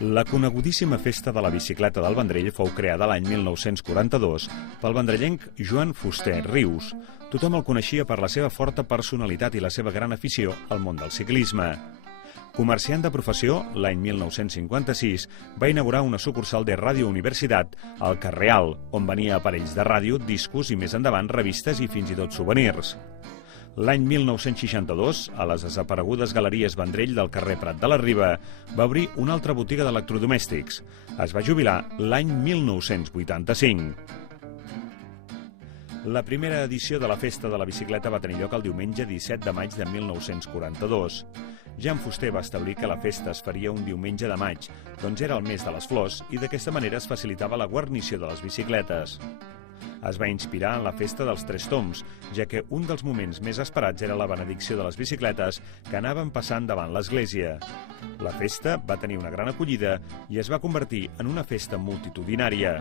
La conegudíssima Festa de la Bicicleta del Vendrell fou creada l'any 1942 pel vendrellenc Joan Fuster Rius. Tothom el coneixia per la seva forta personalitat i la seva gran afició al món del ciclisme. Comerciant de professió, l'any 1956 va inaugurar una sucursal de Ràdio Universitat al carrer Alt, on venia aparells de ràdio, discos i més endavant revistes i fins i tot souvenirs. L'any 1962, a les desaparegudes Galeries Vendrell del carrer Prat de la Riba, va obrir una altra botiga d'electrodomèstics. Es va jubilar l'any 1985. La primera edició de la Festa de la Bicicleta va tenir lloc el diumenge 17 de maig de 1942. Jan Fuster va establir que la festa es faria un diumenge de maig, doncs era el mes de les flors i d'aquesta manera es facilitava la guarnició de les bicicletes. Es va inspirar en la festa dels Tres Tombs, ja que un dels moments més esperats era la benedicció de les bicicletes que anaven passant davant l'església. La festa va tenir una gran acollida i es va convertir en una festa multitudinària.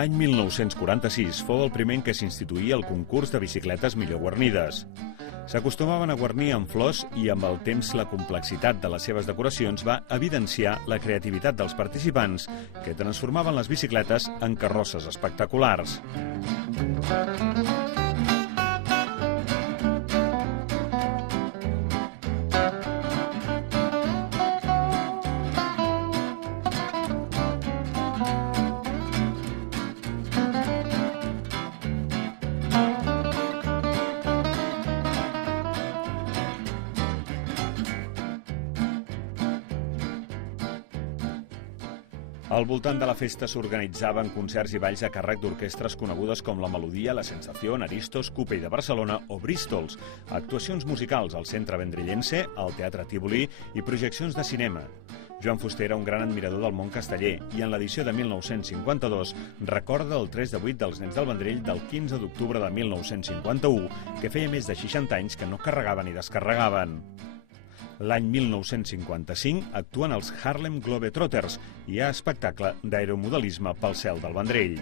L'any 1946 fou el primer en què s'instituïa el concurs de bicicletes millor guarnides. S'acostumaven a guarnir amb flors i amb el temps la complexitat de les seves decoracions va evidenciar la creativitat dels participants que transformaven les bicicletes en carrosses espectaculars. Al voltant de la festa s'organitzaven concerts i balls a càrrec d'orquestres conegudes com la Melodia, la Sensación, Aristos, Coupé de Barcelona o Bristols, actuacions musicals al Centre Vendrellense, al Teatre Tívoli i projeccions de cinema. Joan Fuster era un gran admirador del món casteller i en l'edició de 1952 recorda el 3 de 8 dels Nens del Vendrell del 15 d'octubre de 1951, que feia més de 60 anys que no carregaven i descarregaven. L'any 1955 actuen els Harlem Globetrotters i hi ha espectacle d'aeromodelisme pel cel del Vendrell.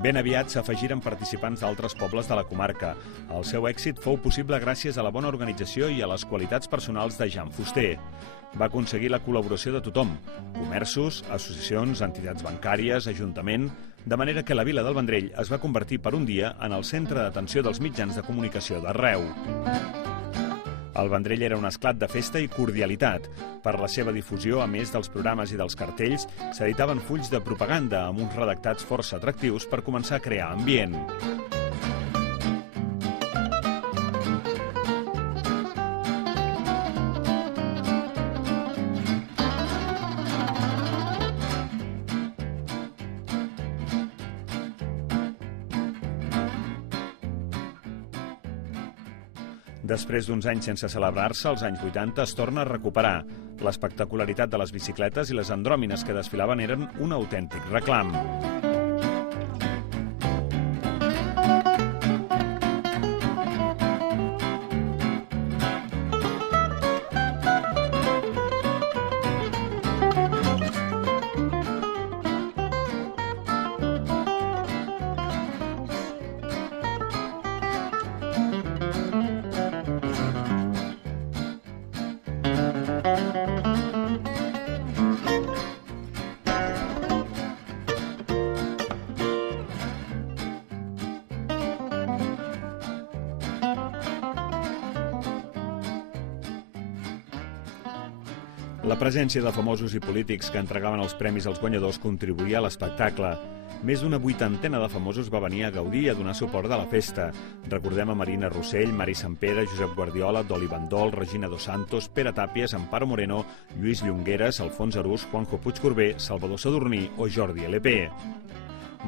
Ben aviat s'afegiren participants d'altres pobles de la comarca. El seu èxit fou possible gràcies a la bona organització i a les qualitats personals de Jan Fuster. Va aconseguir la col·laboració de tothom, comerços, associacions, entitats bancàries, ajuntament, de manera que la vila del Vendrell es va convertir per un dia en el centre d'atenció dels mitjans de comunicació d'arreu. El Vendrell era un esclat de festa i cordialitat. Per la seva difusió, a més dels programes i dels cartells, s'editaven fulls de propaganda amb uns redactats força atractius per començar a crear ambient. Després d'uns anys sense celebrar-se, als anys 80 es torna a recuperar. L'espectacularitat de les bicicletes i les andròmines que desfilaven eren un autèntic reclam. La presència de famosos i polítics que entregaven els premis als guanyadors contribuïa a l'espectacle. Més d'una vuitantena de famosos va venir a gaudir i a donar suport a la festa. Recordem a Marina Rossell, Mari Sampere, Josep Guardiola, Doli Bandol, Regina Dos Santos, Pere Tàpies, Amparo Moreno, Lluís Llongueras, Alfons Arús, Juanjo Puigcorbé, Salvador Sadurní o Jordi LP.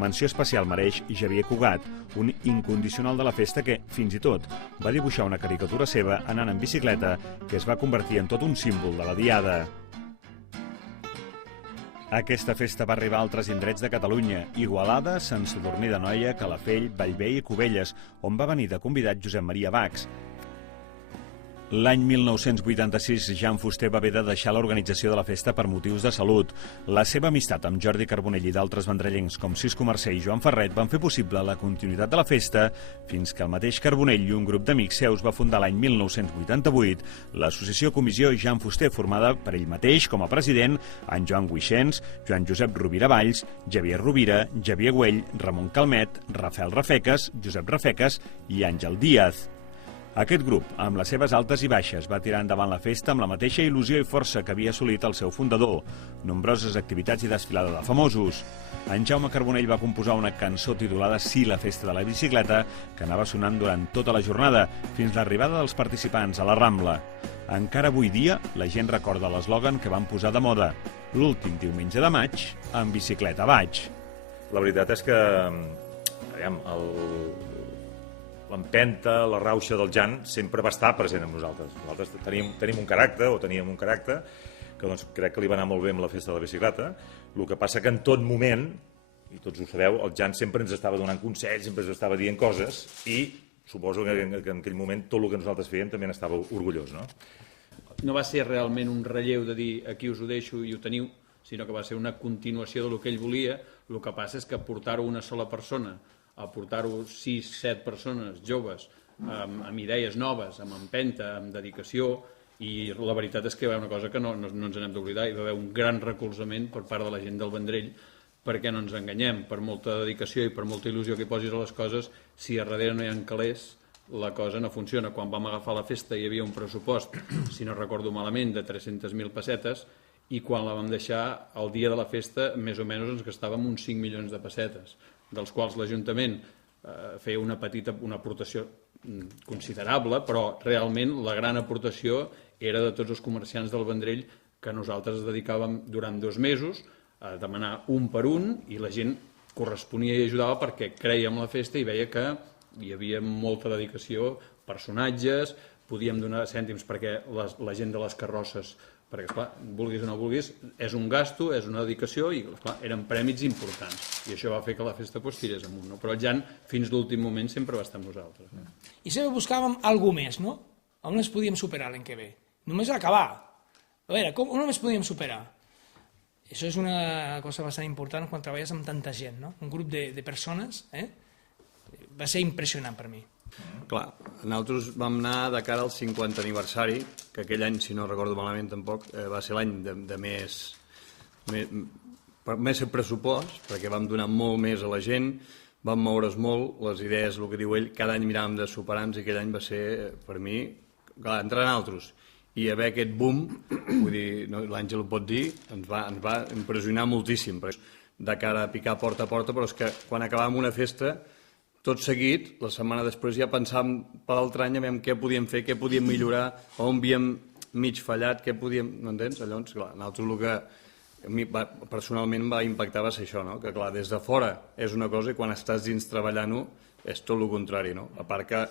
Menció especial mereix Xavier Cugat, un incondicional de la festa que, fins i tot, va dibuixar una caricatura seva anant en bicicleta que es va convertir en tot un símbol de la diada. Aquesta festa va arribar a altres indrets de Catalunya: Igualada, Sant Sadurní d'Anoia, Calafell, Bellvei i Cubelles, on va venir de convidat Josep Maria Bachs. L'any 1986, Jan Fuster va haver de deixar l'organització de la festa per motius de salut. La seva amistat amb Jordi Carbonell i d'altres vendrellencs com Cisco Mercè i Joan Ferret van fer possible la continuïtat de la festa fins que el mateix Carbonell i un grup d'amics seus va fundar l'any 1988 l'associació Comissió Jan Fuster, formada per ell mateix com a president, en Joan Guixens, Joan Josep Rovira Valls, Javier Rovira, Javier Güell, Ramon Calmet, Rafael Rafeques, Josep Rafeques i Àngel Díaz. Aquest grup, amb les seves altes i baixes, va tirar endavant la festa amb la mateixa il·lusió i força que havia assolit el seu fundador. Nombroses activitats i desfilada de famosos. En Jaume Carbonell va composar una cançó titulada Sí, la festa de la bicicleta, que anava sonant durant tota la jornada, fins l'arribada dels participants a la Rambla. Encara avui dia, la gent recorda l'eslògan que van posar de moda: l'últim diumenge de maig, en bicicleta vaig. La veritat és que l'empenta, la rauxa del Jan sempre va estar present amb nosaltres. Nosaltres teníem un caràcter, o teníem un caràcter, que doncs, crec que li va anar molt bé amb la festa de la bicicleta. El que passa que en tot moment, i tots ho sabeu, el Jan sempre ens estava donant consells, sempre ens estava dient coses, i suposo que en aquell moment tot el que nosaltres fèiem també n'estava orgullós, no? No va ser realment un relleu de dir aquí us ho deixo i ho teniu, sinó que va ser una continuació del que ell volia. El que passa és que portar-ho una sola persona, a portar-ho 6-7 persones joves amb idees noves, amb empenta, amb dedicació, i la veritat és que hi va haver una cosa que no ens n'hem d'oblidar: hi va haver un gran recolzament per part de la gent del Vendrell, perquè no ens enganyem, per molta dedicació i per molta il·lusió que posis a les coses, si a darrere no hi ha calés, la cosa no funciona. Quan vam agafar la festa hi havia un pressupost, si no recordo malament, de 300.000 pessetes, i quan la vam deixar, el dia de la festa, més o menys ens gastàvem uns 5 milions de pessetes, dels quals l'Ajuntament feia una aportació considerable, però realment la gran aportació era de tots els comerciants del Vendrell, que nosaltres dedicàvem durant 2 mesos a demanar un per un, i la gent corresponia i ajudava perquè creia en la festa i veia que hi havia molta dedicació, personatges, podíem donar cèntims perquè la gent de les carrosses, perquè, esclar, vulguis o no vulguis, és un gasto, és una dedicació, i esclar, eren prèmits importants, i això va fer que la festa tirés amunt, no? Però el Jan, fins l'últim moment, sempre va estar amb nosaltres. No? I sempre buscàvem alguna més, no? On ens podíem superar l'any que ve? Només acabar. A veure, on només podíem superar? Això és una cosa bastant important quan treballes amb tanta gent, no? Un grup de persones, va ser impressionant per mi. Clar, nosaltres vam anar de cara al 50 aniversari, que aquell any, si no recordo malament tampoc, va ser l'any de més pressupost, perquè vam donar molt més a la gent, vam moure's molt, les idees, el que diu ell, cada any miràvem de superar-nos, i aquell any va ser, per mi, clar, entre nosaltres, i haver aquest boom, vull dir, l'Àngel ho pot dir, ens va impressionar moltíssim, de cara a picar porta a porta, però és que quan acabàvem una festa, tot seguit, la setmana després ja pensàvem per l'altre any a veure què podíem fer, què podíem millorar, on havíem mig fallat, què podíem... No entens? Llavors, clar, nosaltres el que a mi personalment va impactar va ser això, no? Que clar, des de fora és una cosa i quan estàs dins treballant-ho és tot el contrari, no? A part que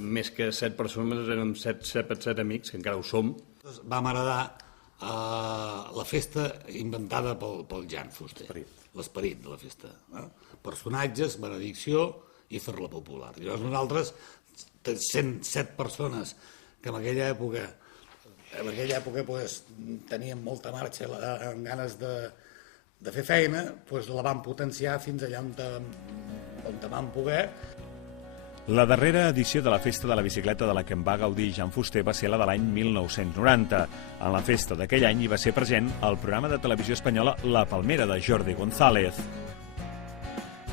més que 7 persones érem 7 amics, que encara ho som. Vam heredar la festa inventada pel Jan Fuster, l'esperit de la festa, no? Personatges, benedicció i fer-la popular. I llavors nosaltres, 107 persones que en aquella època teníem molta marxa, amb ganes de fer feina, la vam potenciar fins allà on vam poder. La darrera edició de la Festa de la Bicicleta de la que en va gaudir Jan Fuster va ser la de l'any 1990. En la festa d'aquell any hi va ser present el programa de televisió espanyola La Palmera, de Jordi González.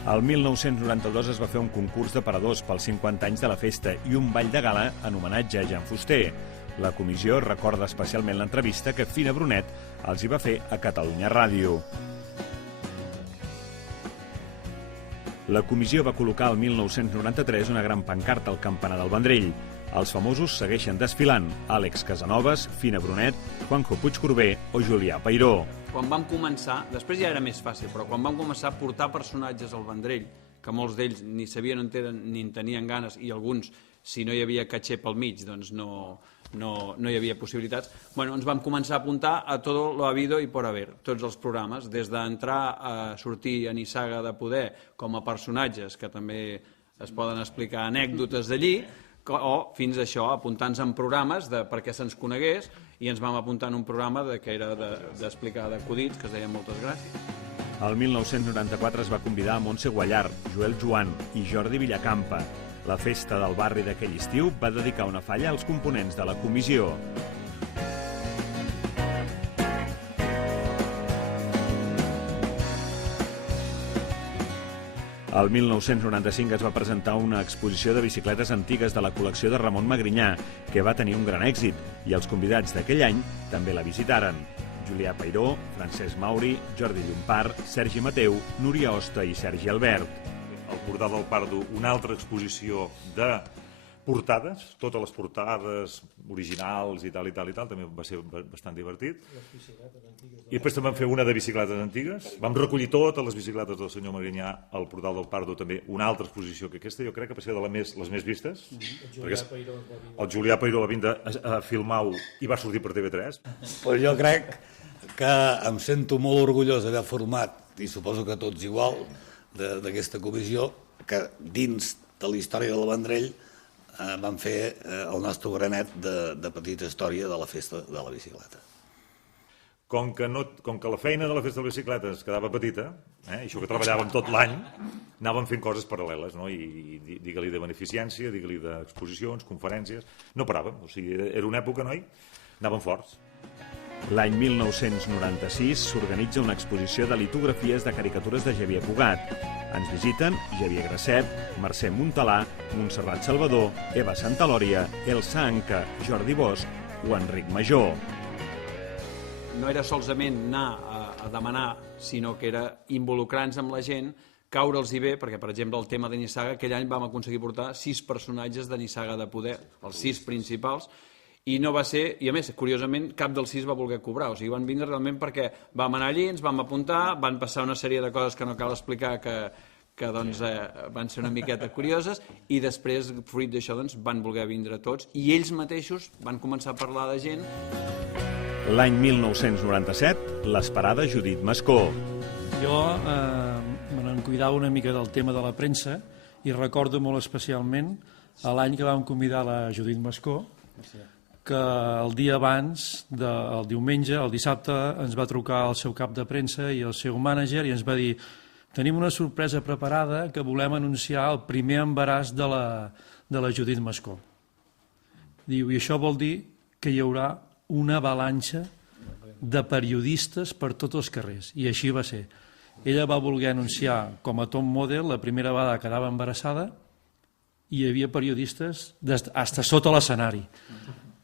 El 1992 es va fer un concurs de paradors pels 50 anys de la festa i un ball de gala en homenatge a Jan Fuster. La comissió recorda especialment l'entrevista que Fina Brunet els hi va fer a Catalunya Ràdio. La comissió va col·locar el 1993 una gran pancarta al campanar del Vendrell. Els famosos segueixen desfilant: Àlex Casanovas, Fina Brunet, Juanjo Puigcorbé o Julià Peiró. quan vam començar, després ja era més fàcil, però quan vam començar a portar personatges al Vendrell, que molts d'ells ni sabien on eren ni en tenien ganes, i alguns, si no hi havia caché pel mig, doncs no hi havia possibilitats, ens vam començar a apuntar a tot lo habido y por haber, tots els programes, des d'entrar a sortir a Nissaga de Poder com a personatges, que també es poden explicar anècdotes d'allí, o fins a això, apuntar-nos en programes perquè se'ns conegués, i ens vam apuntar en un programa que era d'explicar d'acudits, que es deia Moltes gràcies. El 1994 es va convidar a Montse Guallar, Joel Joan i Jordi Villacampa. La festa del barri d'aquell estiu va dedicar una falla als components de la comissió. El 1995 es va presentar una exposició de bicicletes antigues de la col·lecció de Ramon Magrinyà, que va tenir un gran èxit, i els convidats d'aquell any també la visitaren. Julià Peiró, Francesc Mauri, Jordi Llompart, Sergi Mateu, Núria Hosta i Sergi Albert. Al Portal del Pardo, una altra exposició de portades, totes les portades originals i tal, també va ser bastant divertit. I després també vam fer una de bicicletes antigues. Vam recollir totes les bicicletes del senyor Magrinyà al Portal del Pardo, també una altra exposició que aquesta, jo crec que va ser de les més vistes. El Julià Peiró va vindre a filmar-ho i va sortir per TV3. Però jo crec que em sento molt orgullós d'haver format, i suposo que tots igual, d'aquesta comissió, que dins de la història del Vendrell vam fer el nostre granet de petita història de la festa de la bicicleta. Com que la feina de la festa de la bicicleta es quedava petita, i això que treballàvem tot l'any, anàvem fent coses paral·leles, no? I digue-li de beneficència, digue-li d'exposicions, conferències, no paràvem, o sigui, era una època, noi, anàvem forts. L'any 1996 s'organitza una exposició de litografies de caricatures de Xavier Pugat. Ens visiten Xavier Gracet, Mercè Montalà, Montserrat Salvador, Eva Santalòria, Elsa Anca, Jordi Bosch o Enric Major. No era solament anar a demanar, sinó que era involucrar-nos amb la gent, caure-los-hi bé, perquè, per exemple, el tema de Nissaga, aquell any vam aconseguir portar 6 personatges de Nissaga de Poder, els 6 principals, i no va ser, i a més, curiosament, cap dels 6 va voler cobrar, o sigui, van vindre realment perquè vam anar allí, ens vam apuntar, van passar una sèrie de coses que no cal explicar, que doncs, van ser una miqueta curioses, i després, fruit d'això, doncs, van voler vindre tots, i ells mateixos van començar a parlar de gent. L'any 1997, l'esperada Judit Mascó. Jo me n'en cuidava una mica del tema de la premsa i recordo molt especialment l'any que vam convidar la Judit Mascó, que el dia abans, el diumenge, el dissabte, ens va trucar el seu cap de premsa i el seu mànager i ens va dir: tenim una sorpresa preparada que volem anunciar el primer embaràs de la Judit Mascó. Diu, i això vol dir que hi haurà una avalanxa de periodistes per tots els carrers. I així va ser. Ella va voler anunciar com a top model la primera vegada que quedava embarassada i hi havia periodistes fins sota l'escenari.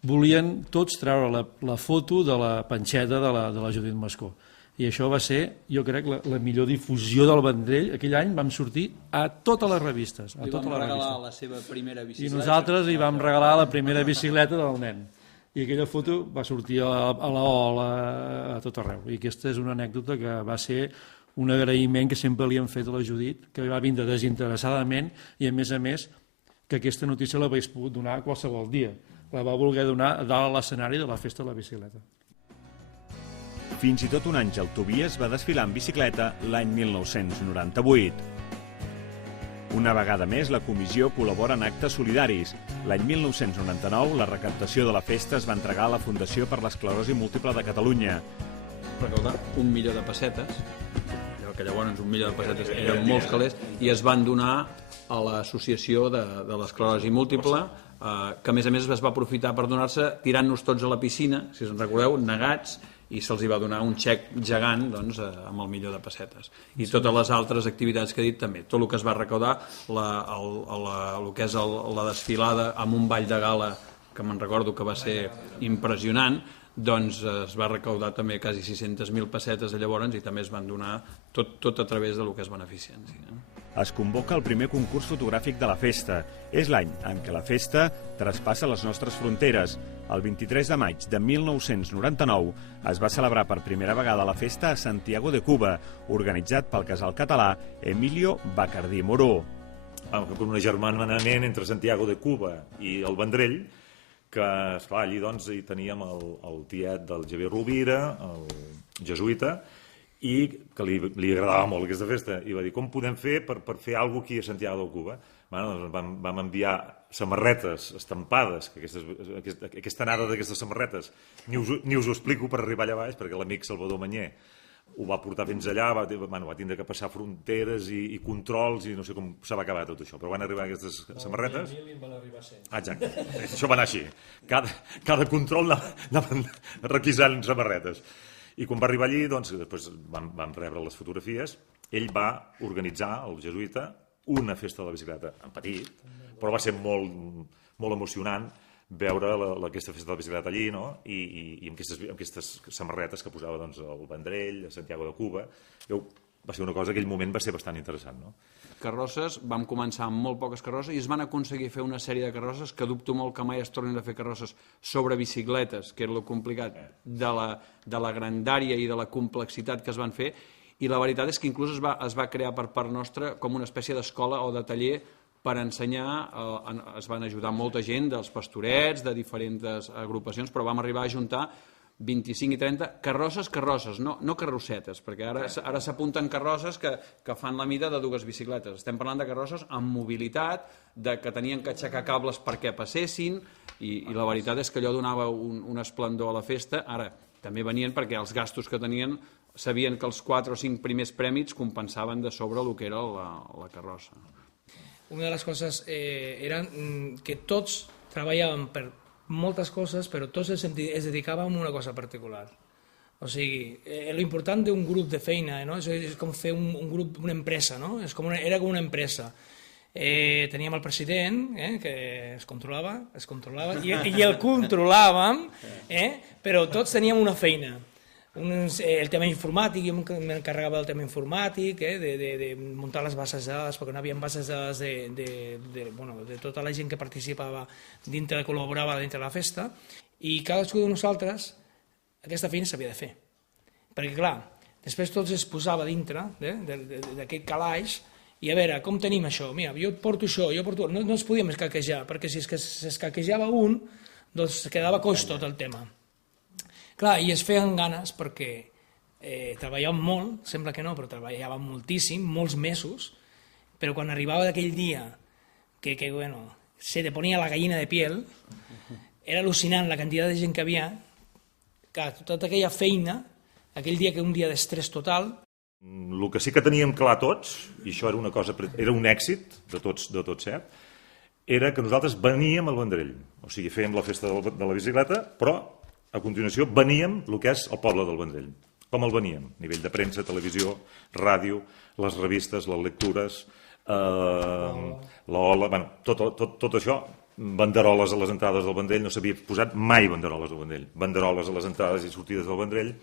Volien tots treure la foto de la panxeta de la Judit Mascó. I això va ser, jo crec, la millor difusió del Vendrell. Aquell any vam sortir a totes les revistes. Li vam regalar la seva primera bicicleta. I nosaltres li vam regalar la primera bicicleta del nen. I aquella foto va sortir a la Ola, a tot arreu. I aquesta és una anècdota que va ser un agraïment que sempre li han fet a la Judit, que va vindre desinteressadament i, a més, que aquesta notícia l'hagués pogut donar qualsevol dia. La va voler donar a dalt a l'escenari de la festa de la bicicleta. Fins i tot un Àngel Tobias va desfilar en bicicleta l'any 1998. Una vegada més, la comissió col·labora en actes solidaris. L'any 1999, la recaptació de la festa es va entregar a la Fundació per l'Esclerosi Múltiple de Catalunya. Recaudar 1 milió de pessetes, que llavors 1 milió de pessetes eren molts calés, i es van donar a l'associació de l'esclerosi múltiple, que a més es va aprofitar per donar-se tirant-nos tots a la piscina, si us en recordeu, negats, i se'ls va donar un xec gegant doncs, amb el milió de pessetes. I totes les altres activitats que he dit també. Tot el que es va recaudar, el que és la desfilada amb un ball de gala, que me'n recordo que va ser impressionant, doncs es va recaudar també quasi 600.000 pessetes de llavors i també es van donar tot a través del que és beneficència. Es convoca el primer concurs fotogràfic de la festa. És l'any en què la festa traspassa les nostres fronteres. El 23 de maig de 1999 es va celebrar per primera vegada la festa a Santiago de Cuba, organitzat pel casal català Emilio Bacardí Moró. Per un agermanament entre Santiago de Cuba i el Vendrell, que, esclar, allí doncs hi teníem el tiet del Javier Rovira, el jesuïta, i que li agradava molt aquesta festa, i va dir, com podem fer per fer alguna cosa aquí a Santiago de Cuba? Bueno, doncs vam enviar samarretes estampades, que aquesta anada d'aquestes samarretes ni us ho explico per arribar allà baix, perquè l'amic Salvador Manyer ho va portar fins allà, va tindre que passar fronteres i controls, i no sé com s'ha acabat tot això, però van arribar aquestes samarretes. Exacte, això va anar així. Cada control anaven requisant samarretes. I quan va arribar allí, doncs, després vam rebre les fotografies, ell va organitzar, el jesuïta, una festa de la bicicleta, en petit, però va ser molt emocionant veure aquesta festa de la bicicleta allí, no? I amb aquestes samarretes que posava doncs, el Vendrell, a Santiago de Cuba. Va ser una cosa que aquell moment va ser bastant interessant, no? Carrosses, vam començar amb molt poques carrosses i es van aconseguir fer una sèrie de carrosses que dubto molt que mai es tornin a fer carrosses sobre bicicletes, que era el complicat de la grandària i de la complexitat que es van fer, i la veritat és que inclús es va crear per part nostra com una espècie d'escola o de taller per ensenyar, es van ajudar molta gent dels pastorets, de diferents agrupacions, però vam arribar a juntar 25 i 30 carrosses, no carrossetes, perquè ara s'apunten carrosses que fan la mida de dues bicicletes. Estem parlant de carrosses amb mobilitat, que tenien que aixecar cables perquè passessin, i la veritat és que allò donava un esplendor a la festa. Ara, també venien perquè els gastos que tenien sabien que els 4 o 5 primers prèmits compensaven de sobre el que era la carrossa. Una de les coses era que tots treballàvem per moltes coses, però tots es dedicàvem a una cosa particular. O sigui, l'important d'un grup de feina, no? És com fer un grup, una empresa, no? Era com una empresa. Teníem el president, que es controlava, i el controlàvem, però tots teníem una feina. El tema informàtic, jo m'encarregava del tema informàtic, de muntar les bases de dades, perquè no hi havia bases de dades de tota la gent que participava dintre, col·laborava dintre de la festa, i cadascú de nosaltres aquesta feina s'havia de fer. Perquè, clar, després tot es posava dintre d'aquest calaix, i a veure, com tenim això? Mira, jo porto això, no ens podíem escaquejar, perquè si s'escaquejava un, doncs quedava coix tot el tema. Clar, i es feien ganes perquè treballàvem molt, sembla que no, però treballàvem moltíssim, molts mesos, però quan arribava d'aquell dia que se te ponia la gallina de piel, era al·lucinant la quantitat de gent que havia, que tota aquella feina, aquell dia que un dia d'estrès total. El que sí que teníem clar tots, i això era un èxit de tots cert, era que nosaltres veníem al Vendrell, o sigui, fèiem la festa de la bicicleta, però a continuació veníem el que és el poble del Vendrell. Com el veníem? A nivell de premsa, televisió, ràdio, les revistes, les lectures, l'OLA, tot això, banderoles a les entrades del Vendrell, no s'havia posat mai banderoles al Vendrell, banderoles a les entrades i sortides del Vendrell,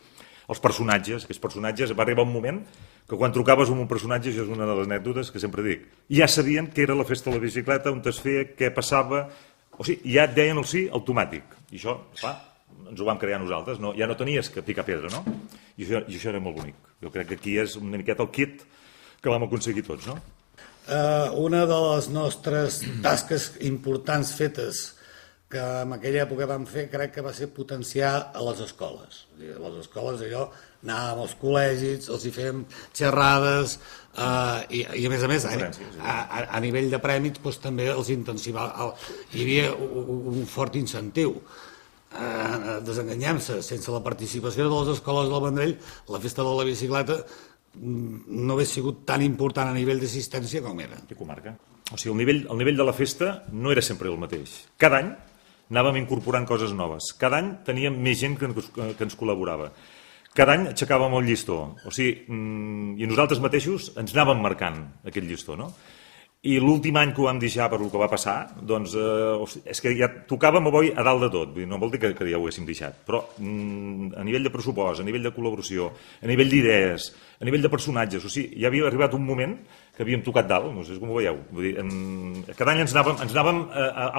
els personatges, va arribar un moment que quan trucaves amb un personatge, això és una de les anècdotes que sempre dic, ja sabien que era la festa de la bicicleta, on es feia, què passava, o sigui, ja et deien el sí automàtic, i això, clar, ens ho vam crear nosaltres, ja no tenies que picar pedra, no? I això era molt bonic. Jo crec que aquí és una miqueta el kit que vam aconseguir tots, no? Una de les nostres tasques importants fetes que en aquella època vam fer, crec que va ser potenciar a les escoles. A les escoles allò, anàvem als col·legis, els hi fèiem xerrades, i a més, a nivell de prèmits també els intensivava. Hi havia un fort incentiu. Desenganyem-se, sense la participació de les escoles del Vendrell, la festa de la bicicleta no hauria sigut tan important a nivell d'assistència com era. I comarca. O sigui, el nivell de la festa no era sempre el mateix. Cada any anàvem incorporant coses noves. Cada any teníem més gent que ens col·laborava. Cada any aixecàvem el llistó. O sigui, i nosaltres mateixos ens anàvem marcant aquest llistó, no? I l'últim any que ho vam deixar per el que va passar, doncs, és que ja tocàvem avui a dalt de tot, no vol dir que ja ho haguéssim deixat, però a nivell de pressupost, a nivell de col·laboració, a nivell d'idees, a nivell de personatges, o sigui, ja havia arribat un moment que havíem tocat dalt, no sé com ho veieu, vull dir, cada any ens anàvem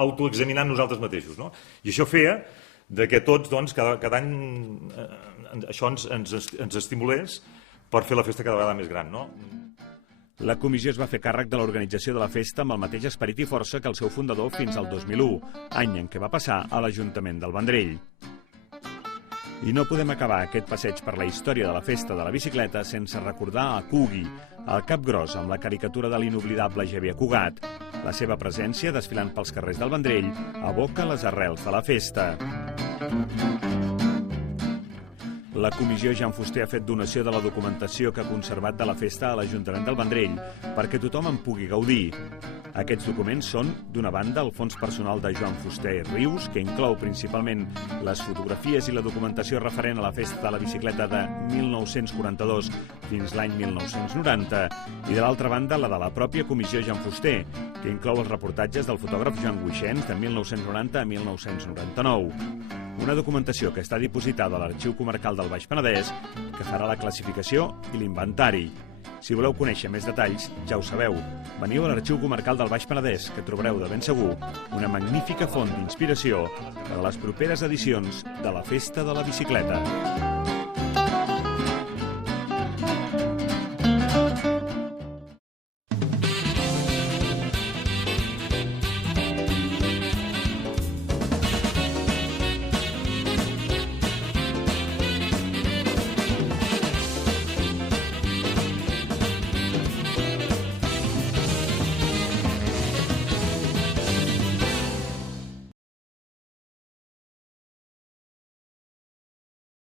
autoexaminant nosaltres mateixos, no? I això feia de que tots, doncs, cada any això ens estimulés per fer la festa cada vegada més gran, no? La comissió es va fer càrrec de l'organització de la festa amb el mateix esperit i força que el seu fundador fins al 2001, any en què va passar a l'Ajuntament del Vendrell. I no podem acabar aquest passeig per la història de la festa de la bicicleta sense recordar a Cugui, el cap gros amb la caricatura de l'inoblidable Xavier Cugat. La seva presència, desfilant pels carrers del Vendrell, evoca les arrels de la festa. La comissió Jan Fuster ha fet donació de la documentació que ha conservat de la festa a l'Ajuntament del Vendrell perquè tothom en pugui gaudir. Aquests documents són, d'una banda, el fons personal de Joan Fuster Rius, que inclou principalment les fotografies i la documentació referent a la festa de la bicicleta de 1942 fins l'any 1990, i de l'altra banda la de la pròpia comissió Jan Fuster, que inclou els reportatges del fotògraf Joan Guixens de 1990 a 1999. Una documentació que està dipositada a l'Arxiu Comarcal del Baix Penedès, que farà la classificació i l'inventari. Si voleu conèixer més detalls, ja ho sabeu. Veniu a l'Arxiu Comarcal del Baix Penedès, que trobareu de ben segur una magnífica font d'inspiració per a les properes edicions de la Festa de la Bicicleta.